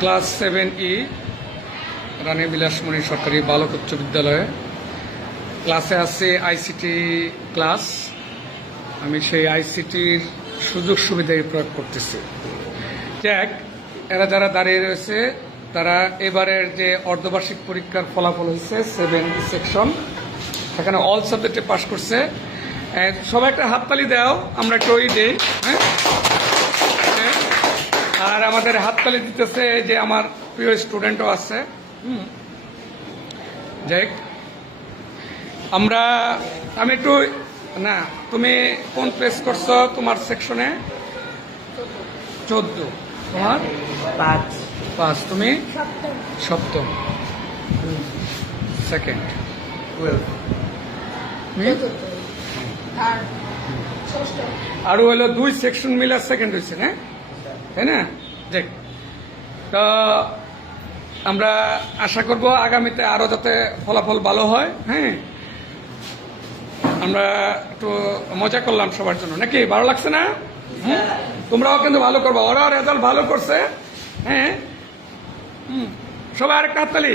Class 7E রানী বিলাসমণি সরকারি বালক উচ্চ বিদ্যালয়ে ক্লাসে আছে আইসিটি ক্লাস। আমি সেই আইসিটির সুযোগ সুবিধাই প্রয়োগ করতেছি। যাক, এরা যারা দাঁড়িয়ে রয়েছে তারা এবারের যে অর্ধবার্ষিক পরীক্ষার ফলাফল হয়েছে 7 সেকশন, সেখানে অল সাবজেক্টে পাশ করছে। সবাই একটা হাততালি দাও, আমরা একটু ওই দিই। হ্যাঁ, আর আমাদের হাততালি দিতেছে যে আমার প্রিয় স্টুডেন্টও আছে। যাই, আমি একটু না, তুমি কোন পেজ করছো তোমার সেকশনে? 14। তোমার 5। তুমি সপ্তম। সেকেন্ড। আরো হলো 2 সেকশন মিলে সেকেন্ড হয়েছে, না তাই না? দেখ, তো আমরা আশা করব আগামীতে আরো যাতে ফলাফল ভালো হয়। হ্যাঁ, আমরা একটু মজা করলাম সবার জন্য, নাকি? ভালো লাগছে না? তোমরাও কিন্তু ভালো করবো, ওরাও রেজাল্ট ভালো করছে। হ্যাঁ, সবাই আরেকটা হাততালি।